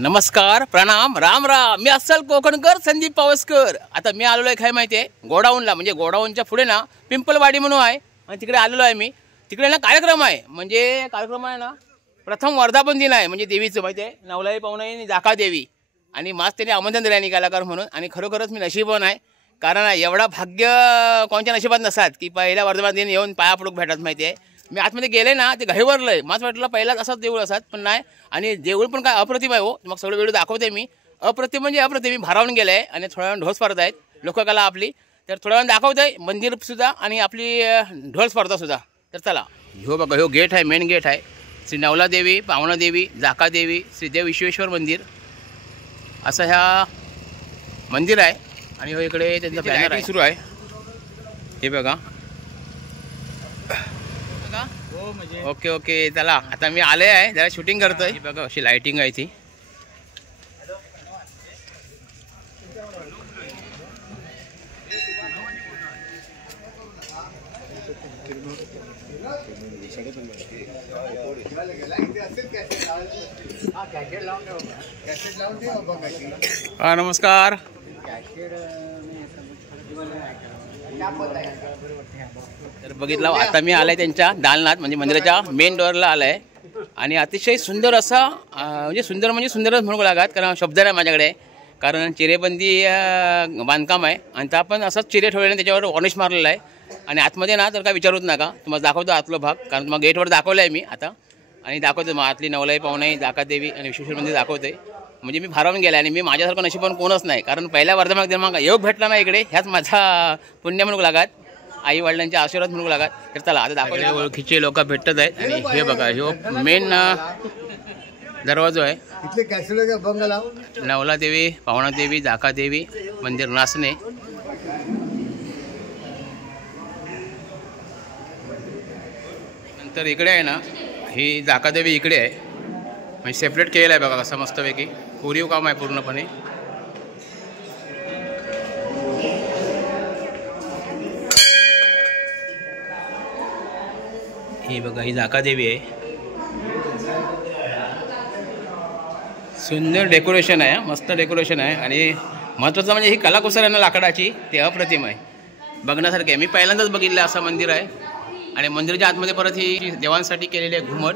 नमस्कार, प्रणाम, राम राम. मी अस्सल कोकणकर संदीप पावसकर. आता मी आलेलो आहे काय माहिती आहे, गोडाऊनला. म्हणजे गोडाऊनच्या पुढे ना पिंपलवाडी म्हणून आहे आणि तिकडे आलेलो आहे मी. तिकडे ना कार्यक्रम आहे. म्हणजे कार्यक्रम आहे ना, प्रथम वर्धापन दिन आहे. म्हणजे देवीचं माहिती आहे, नवलाई पाहुणाई आणि जाका देवी. आणि माझं त्याने आमंत्रण दिलं आहे कलाकार म्हणून. आणि खरोखरच मी नशीबवान आहे, कारण एवढा भाग्य कोणत्या नशिबात नसतात की पहिल्या वर्धापन दिन येऊन पाया पडूक भेटत. माहिती आहे, मी आतमध्ये गेले ना ते घाईवरलं आहे. माझं वाटलं पहिलाच असंच देऊळ असतात, पण नाही. आणि देऊळ पण काय अप्रतिम आहे हो. मग सगळं व्हिडिओ दाखवते मी. अप्रतिम म्हणजे अप्रतिम. मी भारावून गेलं आहे आणि थोड्या वेळ ढोल स्पर्धा आहेत, लोककला आपली. तर थोड्या वेळ दाखवत आहे मंदिरसुद्धा आणि आपली ढोल स्पर्धासुद्धा. तर चला, ह्यो बघा, ह्यो गेट आहे, मेन गेट आहे. श्री नवला देवी, पावना देवी, जाका देवी, श्रीदेव विश्वेश्वर मंदिर असं ह्या मंदिर आहे. आणि हो इकडे त्यांचं बॅनर सुरू आहे, हे बघा. ओके ओके, चला आता मी आले आहे, जरा शूटिंग करतोय. बघा अशी लाइटिंग आहे ती. हा नमस्कार. तर बघितलं, आता मी आलाय त्यांच्या दालनात, म्हणजे मंदिराच्या मेन डोअरला आलाय. आणि अतिशय सुंदर असा, म्हणजे सुंदर म्हणजे सुंदरच म्हणू लागत, कारण शब्द नाही माझ्याकडे. कारण चिरेबंदी बांधकाम आहे आणि त्या पण असंच चिरे ठेवलेले, त्याच्यावर वॉर्निश मारलेला आहे. आणि आतमध्ये ना तर काय विचारूच नका, तुम्हाला दाखवतो आतला भाग, कारण तुम्हाला गेटवर दाखवलं आहे मी आता. आणि दाखवतो मग आतली नवलाई पाहुणाई, जाका देवी आणि विश्वेश्वर मंदिर दाखवते. म्हणजे मी भारावून गेला आणि मी माझ्यासारखं नशीब पण कोणच नाही, कारण पहिल्या वर्धापन दिन मग योग भेटला ना इकडे, ह्याच माझा पुण्य म्हणू लागत, आई वडिलांच्या आशीर्वाद म्हणू लागत. तर चला आता दाखवले. ओळखीचे लोक भेटत आहेत. आणि हे बघा, हे मेन दरवाजा आहे. नवला देवी, पावना देवी, जाका देवी मंदिर, नासने. नंतर इकडे आहे ना, ही जाका देवी इकडे आहे, म्हणजे सेपरेट केलेलं आहे बघा कसं मस्तपैकी. कोरीव काम आहे पूर्णपणे. ही बघा, ही जाका देवी आहे. सुंदर डेकोरेशन आहे, मस्त डेकोरेशन आहे. आणि महत्त्वाचं म्हणजे ही कलाकुसर आहे ना लाकडाची, ते अप्रतिम आहे, बघण्यासारखे आहे. मी पहिल्यांदाच बघितलं असं मंदिर आहे. आणि मंदिराच्या आतमध्ये परत ही देवांसाठी केलेली आहे घुमट.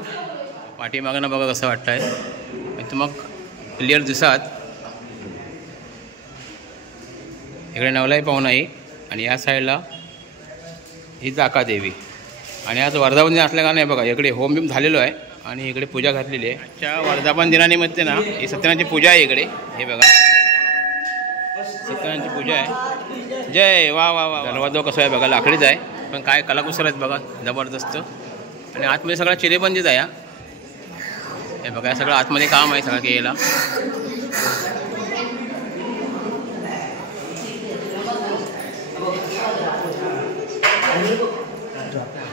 पाठीमागणं बघा कसं वाटतं आहे, तर मग क्लिअर दिसत. इकडे नवलाई पाहुणाई आणि या साईडला ही जाका देवी. आणि आज वर्धापन दिन असल्या का नाही बघा, इकडे होम बिम झालेलो आहे आणि इकडे पूजा घातलेली आहे. आजच्या वर्धापन दिनानिमित्त ना ही सत्यनारायणची पूजा आहे इकडे. हे बघा, सत्यनारायणची पूजा आहे. जय वा वा वा. दरवाजा कसं आहे बघा, लाकडीच आहे, पण काय कलाकुसर आहेत बघा, जबरदस्त. आणि आतमध्ये सगळा चिरेबंदीच आहे. हे बघा, हे सगळं आतमध्ये काम आहे सगळं केलेला.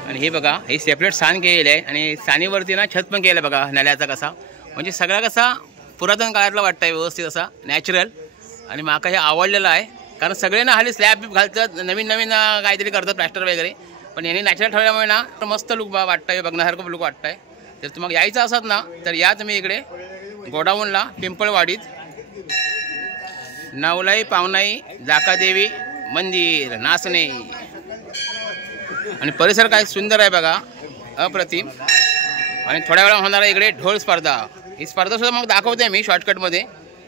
आणि हे बघा, हे सेपरेट स्थान केलेलं आहे. आणि स्थानीवरती ना छत पण केलं बघा, नल्याचा कसा, म्हणजे सगळा कसा पुरातन काळातला वाटतं आहे, व्यवस्थित असा नॅचरल. आणि माका हे आवडलेलं आहे, कारण सगळे ना हल्ली स्लॅब बिप घालतात, नवीन नवीन काहीतरी करतात, प्लॅस्टर वगैरे. पण यांनी नॅचरल ठेवल्यामुळे ना मस्त लुक वाटतं आहे, बघण्यासारखं लुक वाटतं आहे. तर तुम्हाला यायचं असत ना तर या तुम्ही इकडे गोडाऊनला, पिंपळवाडीत, नवलाई पावनाई, जाका देवी मंदिर, नासने. आणि परिसर काय सुंदर आहे बघा, अप्रतिम. आणि थोड्या वेळा होणार आहे इकडे ढोल स्पर्धा. ही स्पर्धासुद्धा मग दाखवते मी शॉर्टकटमध्ये,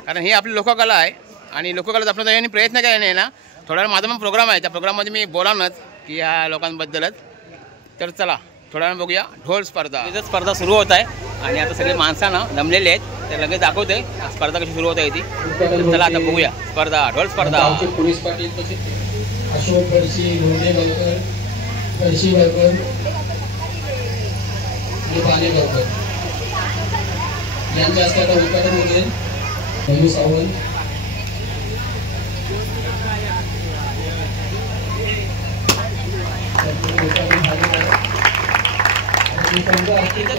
कारण ही आपली लोककला आहे. आणि लोककला जपण्याचा यांनी प्रयत्न केला नाही ना. थोड्या वेळ माझा पण प्रोग्राम आहे, त्या प्रोग्राममध्ये मी बोलावणार की या लोकांबद्दलच. तर चला थोड्या वेळ बघूया ढोल स्पर्धा. तिथं स्पर्धा सुरू होत आहे आणि आता सगळे माणसांना जमलेले आहेत, ते लगेच दाखवते स्पर्धा कशी सुरू होत आहे ती. चला आता बघूया स्पर्धा, ढोल स्पर्धा. पोलीस पाटील अशोक बडशी, लोंढे बळकर, बडशी बळकर, पाणी बळकर यांच्या हस्ते आता उद्घाटन होते. मयू सावंत,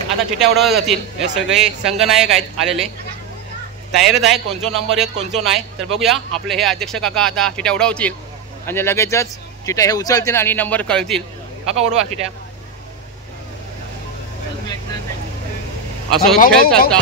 आता चिट्या उडवल्या जातील. हे सगळे संघनायक आहेत आलेले, तयारीत आहे, कोणतो नंबर येत कोणतो नाही. तर बघूया, आपले हे अध्यक्ष काका आता चिट्या उडवतील आणि लगेचच चिट्या हे उचलतील आणि नंबर कळतील. काका उडवा चिट्या. असं खेळ चालता.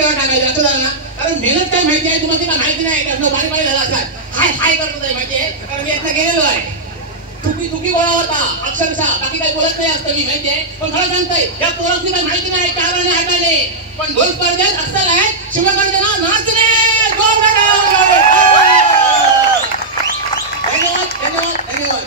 वेगळं टाकायचं असं झालं ना. कारण मेहनत काय माहिती आहे तुम्हाला माहिती नाही का बारीक बारीक झाला असतात हाय हाय करत आहे माहिती आहे कारण मी यातनं गेलेलो आहे. चुकी गोळा होता अक्षरशः बाकी काही बोलत नाही असतं मी माहिती आहे पण खरं सांगतोय या पोरांची काही माहिती नाही चाराने आटाने पण ढोल स्पर्धेत असं आहे शिवगर्जना नाचणे धन्यवाद धन्यवाद धन्यवाद.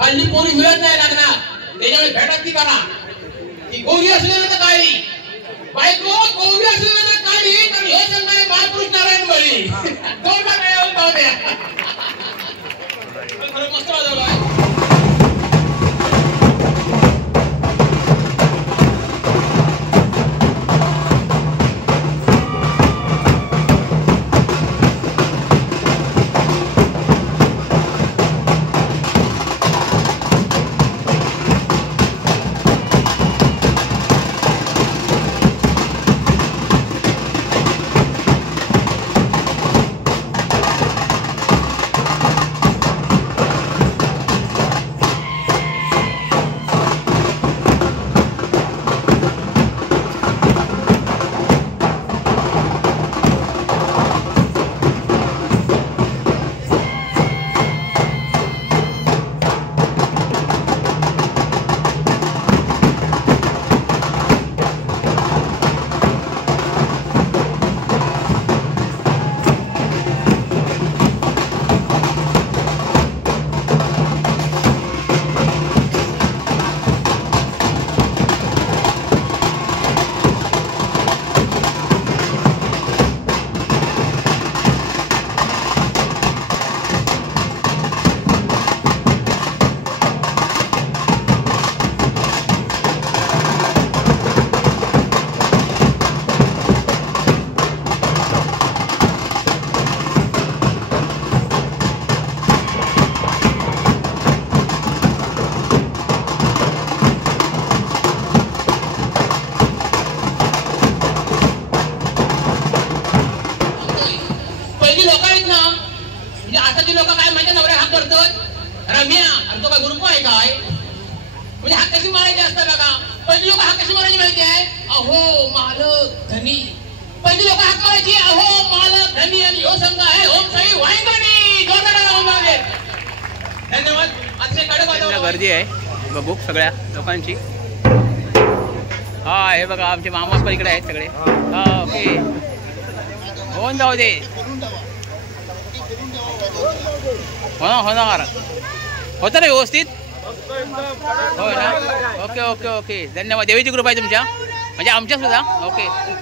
हल्ली पोरी मिळत नाही लागणार त्याच्यामुळे भेटत ती करा की गोरी असलेलं तर काळी बायको गोरी असलेलं तर काळी तर हे सांगणारे महापुरुष नारायण बळी दोन का काय पाहुण्या खरं मस्त वाजवलं आहे म्हणजे हाक कशी मारायची असतात बघा. पहिली लोक हाक कशी मारायची माहिती आहे? अहो मालक धनी. पहिली लोक हाक मारायची अहो मालक धनी. आणि ह्यो संघ आहे ओम साई वाईंगणी. धन्यवाद. अतिशय कडक वातावरण गर्दी आहे बघू सगळ्या लोकांची. हा हे बघा आमचे मामा पण इकडे आहेत सगळे. हा ओके होऊन जाऊ दे. होणार होतं ना व्यवस्थित? हो ना. ओके ओके ओके धन्यवाद. देवीची कृपा आहे तुमच्या म्हणजे आमच्या सुद्धा. ओके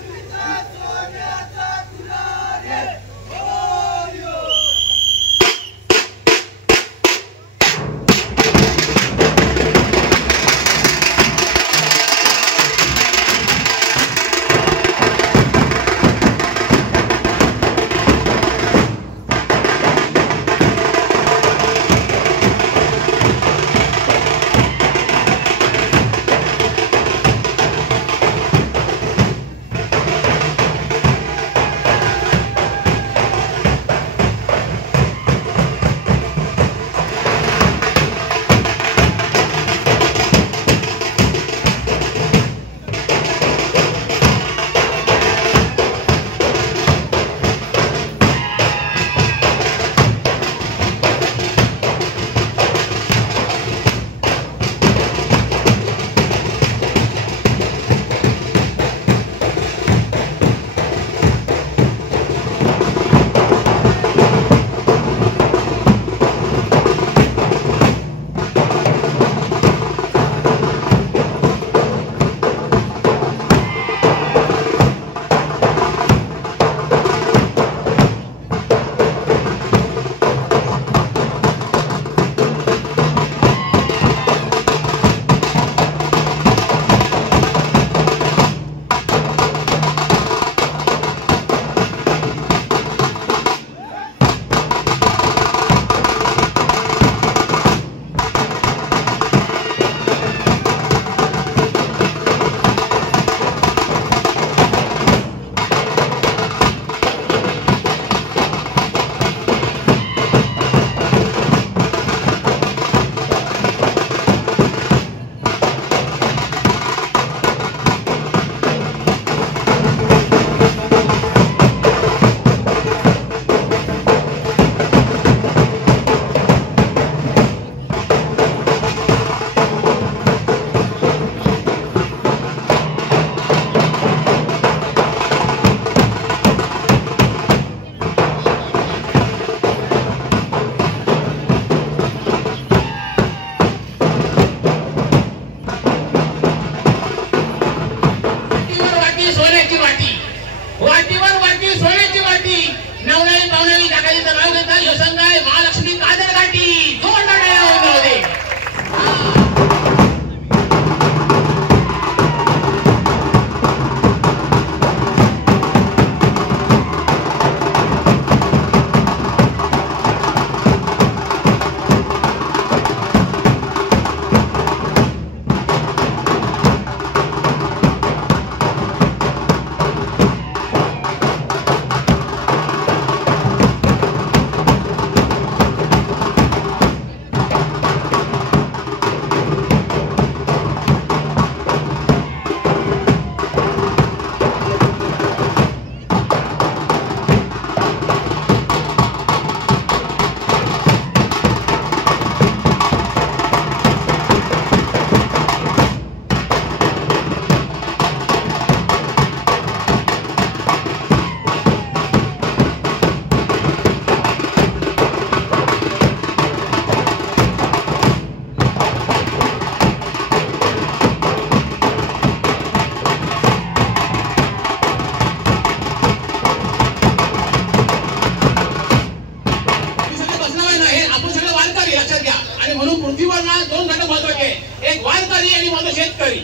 शेतकरी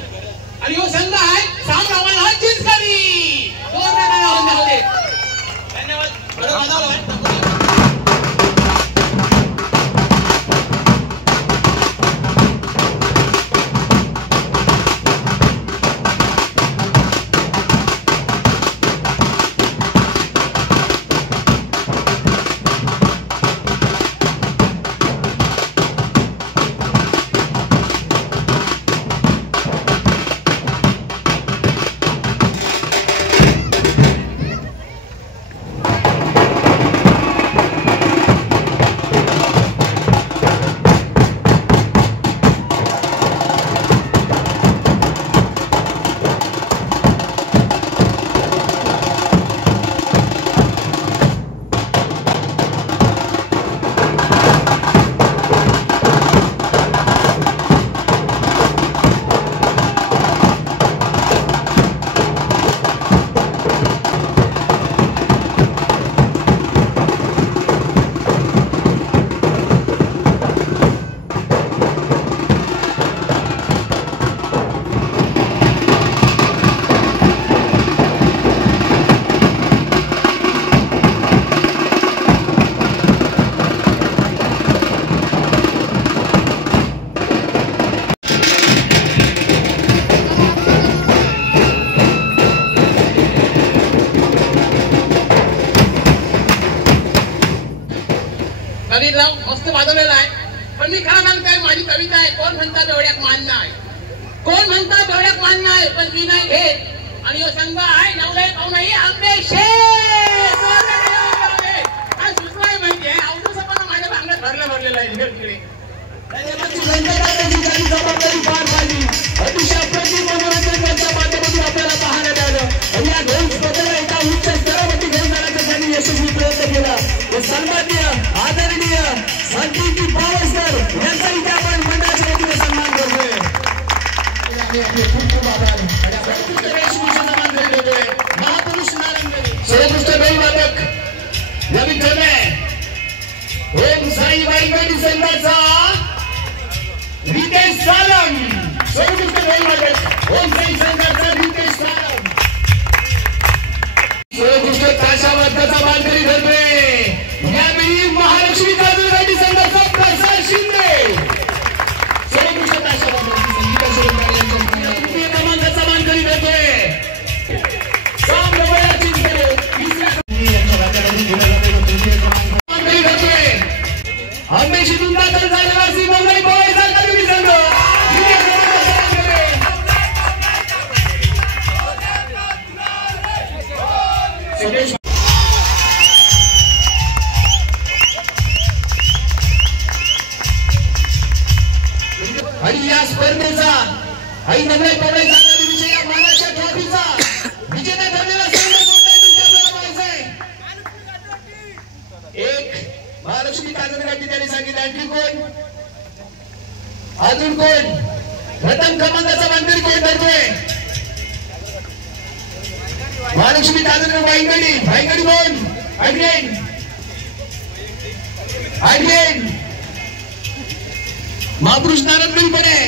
आणि यो संघ आहे सामरावाला चिंचकरी. धन्यवाद. कबीरराव मस्त वाजवलेला आहे. पण मी खरं सांगतोय माझी कविता आहे. कोण म्हणता बेवड्याक मान नाही, कोण म्हणता बेवड्याक मान नाही, पण मी नाही घेत. आणि यो संघ आहे नवले पाहुणाई आंबे शेत काय सुचवाय माहितीये. अवधूत सपाना माझ्या अंगात भरलेला आहे तिकडे. जबाबदारी पार पाडली अतिशय अप्रतिम मनोरंजनाच्या माध्यमातून आपल्याला पाहायला मिळालं. आणि या ढोल स्पर्धेला एका उच्च स्तरावरती घेऊन जाण्याचा त्यांनी यशस्वी प्रयत्न केला. सन्माननीय आदरणीय संदीप पावसकर यांचा इथे आपण मंडळाच्या वतीने सन्मान करतोय. खूप खूप आभार. महापुरुष सर्वोत्कृष्ट बैल वादक नवीन ठरलाय ओम साई वाईगडी संघाचा रितेश सालम. सर्वोत्कृष्ट बैल वादक ओम साई संघाचा रितेश सालम. सर्वोत्कृष्ट ताशावादकाचा मानकरी ठरतोय यावेळी महालक्ष्मी काजूरगाडी संघाचा प्रसाद शिंदे. सर्वोत्कृष्ट ताशावादक तृतीय क्रमांकाचा मानकरी ठरतोय हमेशीतून दाखल झालेला श्री मंगळी पवार सरकारी संघ आणि या स्पर्धेचा आई मंगळी पवार सरकारी विषय या महाराष्ट्र ट्रॉफीचा विजेता ठरलेला संघ कोणता तुमच्या माहिती एक महालक्ष्मी काजूरगाडी त्यांनी सांगितलं. आणखी कोण अजून कोण प्रथम क्रमांकाचा मानकरी कोण ठरतोय महालक्ष्मी काजूरगाडी भाईगडी कोण अगेन महापुरुष नारदगडी पण आहे.